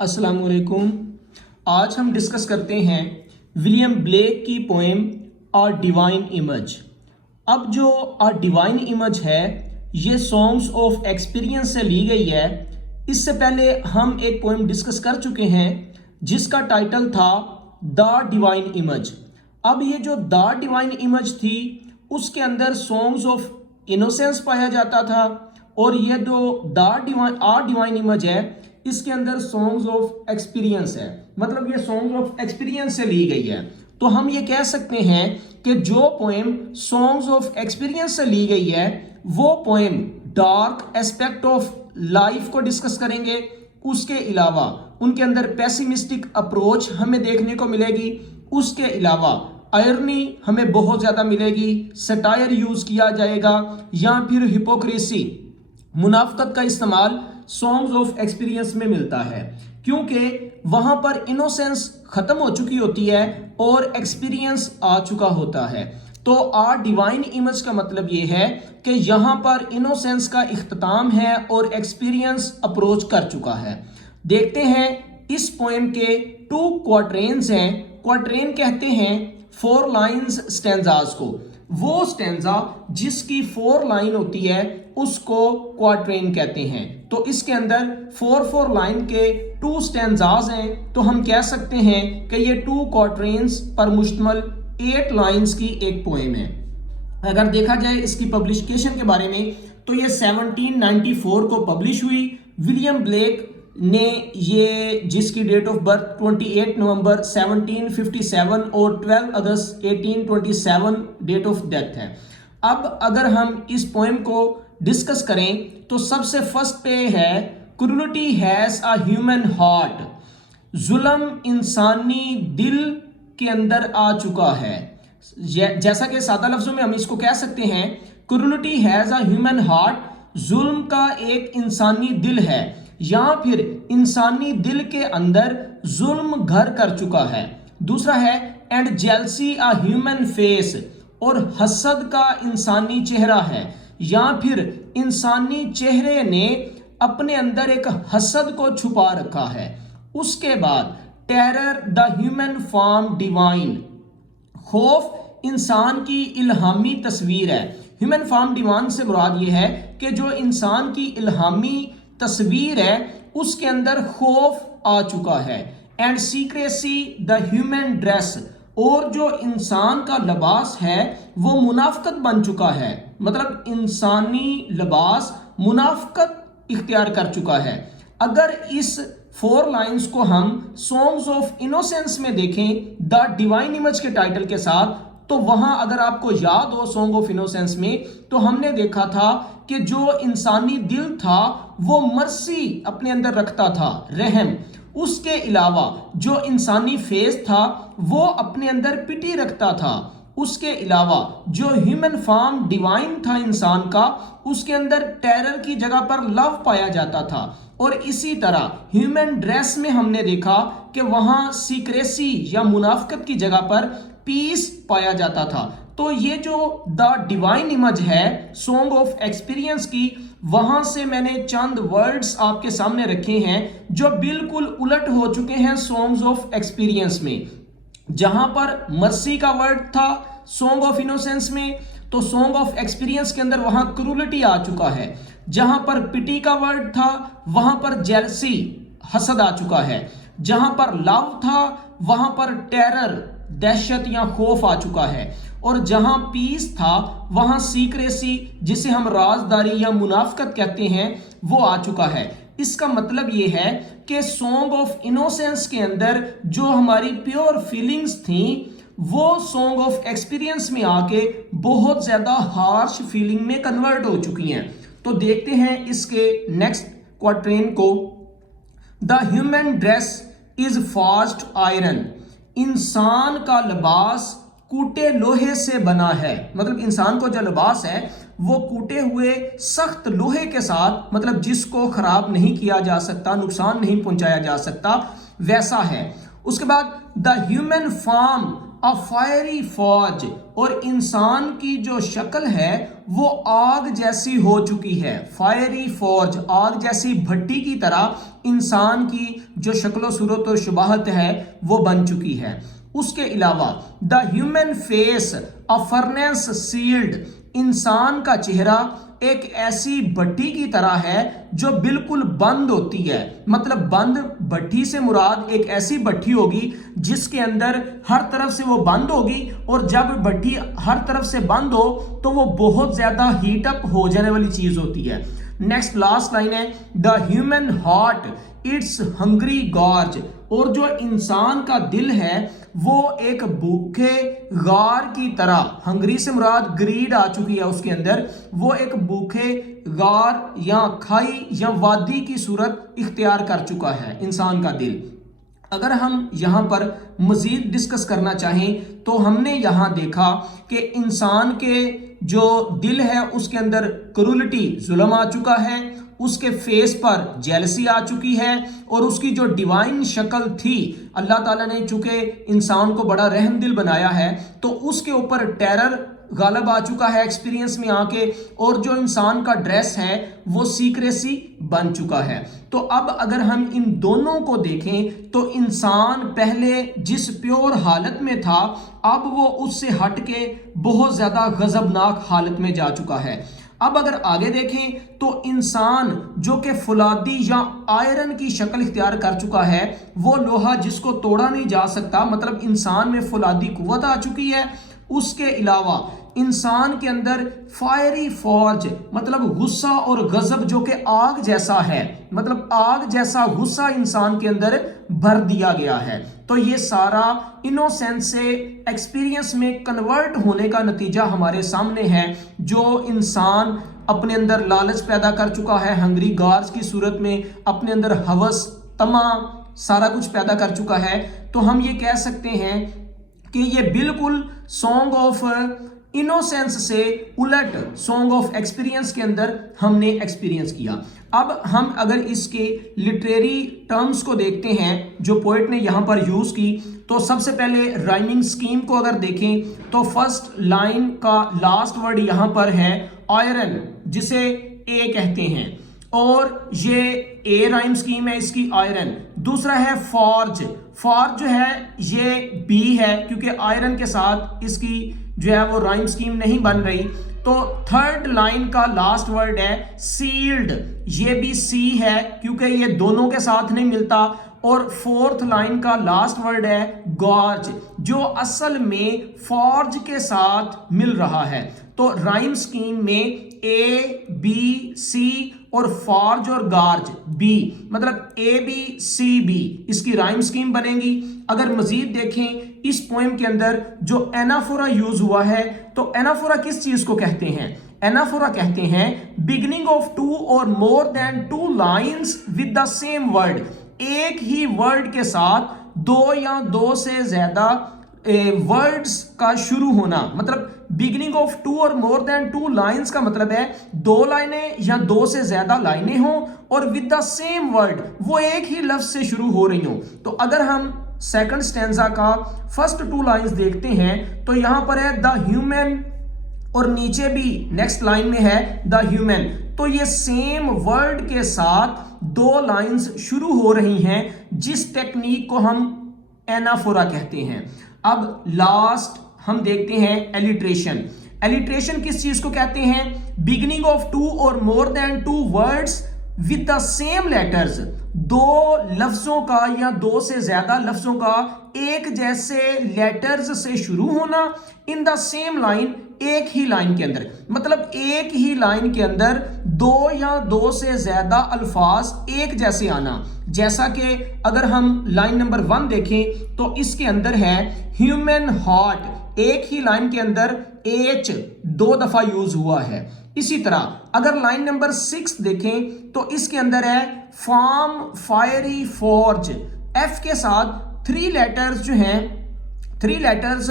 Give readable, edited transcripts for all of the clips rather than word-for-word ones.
अस्सलाम वालेकुम। आज हम डिस्कस करते हैं विलियम ब्लेक की पोएम अ डिवाइन इमेज। अब जो अ डिवाइन इमेज है ये सॉन्ग्स ऑफ एक्सपीरियंस से ली गई है। इससे पहले हम एक पोएम डिस्कस कर चुके हैं जिसका टाइटल था द डिवाइन इमेज। अब ये जो द डिवाइन इमेज थी उसके अंदर सॉन्ग्स ऑफ इनोसेंस पाया जाता था, और ये जो द डिवाइन इमेज है इसके अंदर सॉन्ग्स ऑफ एक्सपीरियंस है, मतलब ये सॉन्ग्स ऑफ एक्सपीरियंस से ली गई है। तो हम ये कह सकते हैं कि जो पोएम सॉन्ग्स ऑफ एक्सपीरियंस से ली गई है वो poem dark aspect of life को डिस्कस करेंगे। उसके अलावा उनके अंदर पेसिमिस्टिक अप्रोच हमें देखने को मिलेगी। उसके अलावा आयरनी हमें बहुत ज़्यादा मिलेगी, सटायर यूज़ किया जाएगा या फिर हिपोक्रेसी, मुनाफकत का इस्तेमाल सॉन्ग्स ऑफ एक्सपीरियंस में मिलता है, क्योंकि वहां पर इनोसेंस खत्म हो चुकी होती है और एक्सपीरियंस आ चुका होता है। तो आ डिवाइन इमेज का मतलब ये है कि यहां पर इनोसेंस का इख्तिताम है और एक्सपीरियंस अप्रोच कर चुका है। देखते हैं इस पोएम के 2 क्वाट्रेन्स हैं। क्वाट्रेन कहते हैं 4 लाइन्स स्टैंजाज को। वो स्टैंजा जिसकी 4 लाइन होती है उसको क्वाट्रेन कहते हैं। तो इसके अंदर 4 लाइन के 2 स्टैंजाज हैं, तो हम कह सकते हैं कि ये 2 क्वाट्रेन्स पर मुश्तमल 8 लाइन्स की एक पोएम है। अगर देखा जाए इसकी पब्लिकेशन के बारे में तो ये 1794 को पब्लिश हुई। विलियम ब्लेक ने ये, जिसकी डेट ऑफ बर्थ 28 नवंबर 1757 और 12 अगस्त 1827 डेट ऑफ डेथ है। अब अगर हम इस पोएम को डिस्कस करें तो सबसे फर्स्ट पे है cruelty has a human heart. जुल्म इंसानी दिल के अंदर आ चुका है। जैसा कि सादा लफ्जों में हम इसको कह सकते हैं, cruelty has a human heart, जुल्म का एक इंसानी दिल है, या फिर इंसानी दिल के अंदर जुल्म घर कर चुका है। दूसरा है and jealousy a human face, और हसद का इंसानी चेहरा है, या फिर इंसानी चेहरे ने अपने अंदर एक हसद को छुपा रखा है। उसके बाद terror the human form divine, खौफ इंसान की इल्हामी तस्वीर है। ह्यूमन फॉर्म डिवाइन से मुराद ये है कि जो इंसान की इल्हामी तस्वीर है उसके अंदर खौफ आ चुका है। And secrecy the human dress, और जो इंसान का लिबास है वो मुनाफकत बन चुका है, मतलब इंसानी लिबास मुनाफकत इख्तियार कर चुका है। अगर इस 4 लाइंस को हम सॉन्ग्स ऑफ इनोसेंस में देखें द डिवाइन इमेज के टाइटल के साथ, तो वहां अगर आपको याद हो सॉन्ग ऑफ इनोसेंस में, तो हमने देखा था कि जो इंसानी दिल था वो मर्सी अपने अंदर रखता था, रहम। उसके अलावा जो इंसानी फेस था वो अपने अंदर पिटी रखता था। उसके अलावा जो ह्यूमन फॉर्म डिवाइन था इंसान का, उसके अंदर टेरर की जगह पर लव पाया जाता था। और इसी तरह ह्यूमन ड्रेस में हमने देखा कि वहां सीक्रेसी या मुनाफकत की जगह पर पीस पाया जाता था। तो ये जो द डिवाइन इमेज है सॉन्ग ऑफ एक्सपीरियंस की, वहां से मैंने चंद वर्ड्स आपके सामने रखे हैं जो बिल्कुल उलट हो चुके हैं सॉन्ग्स ऑफ एक्सपीरियंस में। जहां पर मर्सी का वर्ड था सॉन्ग ऑफ इनोसेंस में, तो सॉन्ग ऑफ एक्सपीरियंस के अंदर वहां क्रूरटी आ चुका है। जहां पर पिटी का वर्ड था वहां पर जेलसी, हसद आ चुका है। जहां पर लव था वहां पर टेरर, दहशत या खौफ आ चुका है। और जहां पीस था वहां सीक्रेसी, जिसे हम राजदारी या मुनाफकत कहते हैं, वो आ चुका है। इसका मतलब ये है कि सॉन्ग ऑफ इनोसेंस के अंदर जो हमारी प्योर फीलिंग्स थी वो सॉन्ग ऑफ एक्सपीरियंस में आके बहुत ज्यादा हार्श फीलिंग में कन्वर्ट हो चुकी हैं। तो देखते हैं इसके नेक्स्ट क्वाट्रेन को। The human dress is fast iron, इंसान का लिबास कूटे लोहे से बना है, मतलब इंसान को जो लिबास है वो कूटे हुए सख्त लोहे के साथ, मतलब जिसको खराब नहीं किया जा सकता, नुकसान नहीं पहुंचाया जा सकता, वैसा है। उसके बाद the human form a fiery फौज, और इंसान की जो शक्ल है वो आग जैसी हो चुकी है। फायरी फौज, आग जैसी भट्टी की तरह इंसान की जो शक्लो सूरत और शुबाहत है वो बन चुकी है। उसके अलावा the human face a furnace sealed, इंसान का चेहरा एक ऐसी भट्टी की तरह है जो बिल्कुल बंद होती है। मतलब बंद भट्टी से मुराद एक ऐसी भट्टी होगी जिसके अंदर हर तरफ से वो बंद होगी, और जब भट्टी हर तरफ से बंद हो तो वो बहुत ज्यादा हीट अप हो जाने वाली चीज होती है। नेक्स्ट लास्ट लाइन है the human heart it's hungry gorge, और जो इंसान का दिल है वो एक भूखे गार की तरह, हंगरी से मुराद ग्रीड आ चुकी है उसके अंदर, वो एक भूखे गार या खाई या वादी की सूरत इख्तियार कर चुका है इंसान का दिल। अगर हम यहाँ पर मजीद डिस्कस करना चाहें तो हमने यहाँ देखा कि इंसान के जो दिल है उसके अंदर क्रूलिटी, जुल्म आ चुका है, उसके फेस पर जेलसी आ चुकी है, और उसकी जो डिवाइन शक्ल थी, अल्लाह ताला ने चूंकि इंसान को बड़ा रहम दिल बनाया है तो उसके ऊपर टेरर गालब आ चुका है एक्सपीरियंस में आके, और जो इंसान का ड्रेस है वो सीक्रेसी बन चुका है। तो अब अगर हम इन दोनों को देखें तो इंसान पहले जिस प्योर हालत में था अब वो उससे हट के बहुत ज्यादा गजबनाक हालत में जा चुका है। अब अगर आगे देखें तो इंसान जो कि फुलादी या आयरन की शक्ल इख्तियार कर चुका है, वो लोहा जिसको तोड़ा नहीं जा सकता, मतलब इंसान में फुलादी कुव्वत आ चुकी है। उसके अलावा इंसान के अंदर फायरी फौज, मतलब गुस्सा और गजब जो कि आग जैसा है, मतलब आग जैसा गुस्सा इंसान के अंदर भर दिया गया है। तो ये सारा इनोसेंस से एक्सपीरियंस में कन्वर्ट होने का नतीजा हमारे सामने है, जो इंसान अपने अंदर लालच पैदा कर चुका है, हंगरी गार्स की सूरत में अपने अंदर हवस, तमा, सारा कुछ पैदा कर चुका है। तो हम ये कह सकते हैं कि ये बिल्कुल सॉन्ग ऑफ इनोसेंस से उलट सॉन्ग ऑफ एक्सपीरियंस के अंदर हमने एक्सपीरियंस किया। अब हम अगर इसके लिटरेरी टर्म्स को देखते हैं जो पोएट ने यहाँ पर यूज की, तो सबसे पहले राइमिंग स्कीम को अगर देखें तो फर्स्ट लाइन का लास्ट वर्ड यहाँ पर है आयरन, जिसे ए कहते हैं, और ये ए राइम स्कीम है इसकी आयरन। दूसरा है फॉर्ज, फॉर्ज जो है ये बी है क्योंकि आयरन के साथ इसकी जो है वो राइम स्कीम नहीं बन रही। तो थर्ड लाइन का लास्ट वर्ड है सील्ड, ये भी सी है क्योंकि ये दोनों के साथ नहीं मिलता। और फोर्थ लाइन का लास्ट वर्ड है गॉर्ज, जो असल में फॉर्ज के साथ मिल रहा है। तो राइम स्कीम में ए बी सी और फॉर्ज और गार्ज बी, मतलब ए बी सी बी इसकी राइम स्कीम बनेगी। अगर मजीद देखें इस पोएम के अंदर जो एनाफोरा यूज हुआ है, तो एनाफोरा किस चीज को कहते हैं? एनाफोरा कहते हैं बिगिनिंग ऑफ टू और more than two lines with the same word, एक ही वर्ड के साथ दो या दो से ज्यादा वर्ड्स का शुरू होना। मतलब बिगिनिंग ऑफ टू और मोर देन टू लाइंस का मतलब है दो लाइनें या दो से ज्यादा लाइनें हों और विद द सेम वर्ड, वो एक ही लफ्ज से शुरू हो रही हों। तो अगर हम सेकंड स्टैंजा का फर्स्ट टू लाइंस देखते हैं तो यहां पर है द ह्यूमन, और नीचे भी नेक्स्ट लाइन में है द ह्यूमन। तो ये सेम वर्ड के साथ दो लाइंस शुरू हो रही हैं, जिस टेक्निक को हम एनाफोरा कहते हैं। अब लास्ट हम देखते हैं एलिट्रेशन। एलिट्रेशन किस चीज को कहते हैं? बिगिनिंग ऑफ टू और more than two words with the same letters, दो लफ्जों का या दो से ज्यादा लफ्जों का एक जैसे लेटर्स से शुरू होना इन द सेम लाइन, एक ही लाइन के अंदर, मतलब एक ही लाइन के अंदर दो या दो से ज्यादा अल्फाज एक जैसे आना। जैसा कि अगर हम लाइन नंबर 1 देखें तो इसके अंदर है ह्यूमन हार्ट, एक ही लाइन के अंदर एच दो दफा यूज हुआ है। इसी तरह अगर लाइन नंबर 6 देखें तो इसके अंदर है फार्म फायरी फॉर्ज, एफ के साथ 3 लेटर्स जो हैं, 3 लेटर्स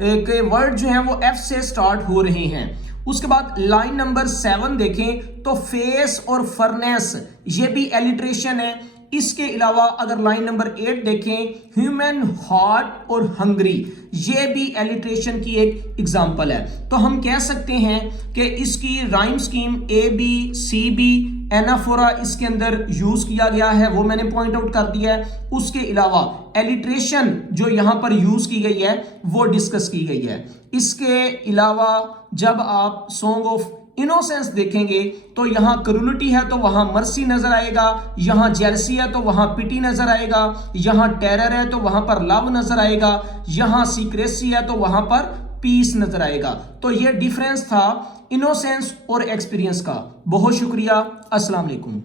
के वर्ड जो हैं वो एफ से स्टार्ट हो रहे हैं। उसके बाद लाइन नंबर 7 देखें तो फेस और फर्नेस, ये भी एलिट्रेशन है, इसके अलावा अगर लाइन नंबर 8 देखें, ह्यूमन हार्ट और हंग्री, ये भी एलिट्रेशन की एक एग्जांपल है। तो हम कह सकते हैं कि इसकी rhyme scheme A B C B anaphora इसके अंदर यूज किया गया है, वो मैंने पॉइंट आउट कर दिया है। उसके अलावा एलिट्रेशन जो यहां पर यूज की गई है वो डिस्कस की गई है। इसके अलावा जब आप सॉन्ग ऑफ इनोसेंस देखेंगे तो यहां क्रूलिटी है तो वहां मर्सी नजर आएगा, यहां जेलसी है तो वहां पिटी नजर आएगा, यहां टेरर है तो वहां पर लव नजर आएगा, यहां सीक्रेसी है तो वहां पर पीस नजर आएगा। तो यह डिफरेंस था इनोसेंस और एक्सपीरियंस का। बहुत शुक्रिया। अस्सलाम वालेकुम।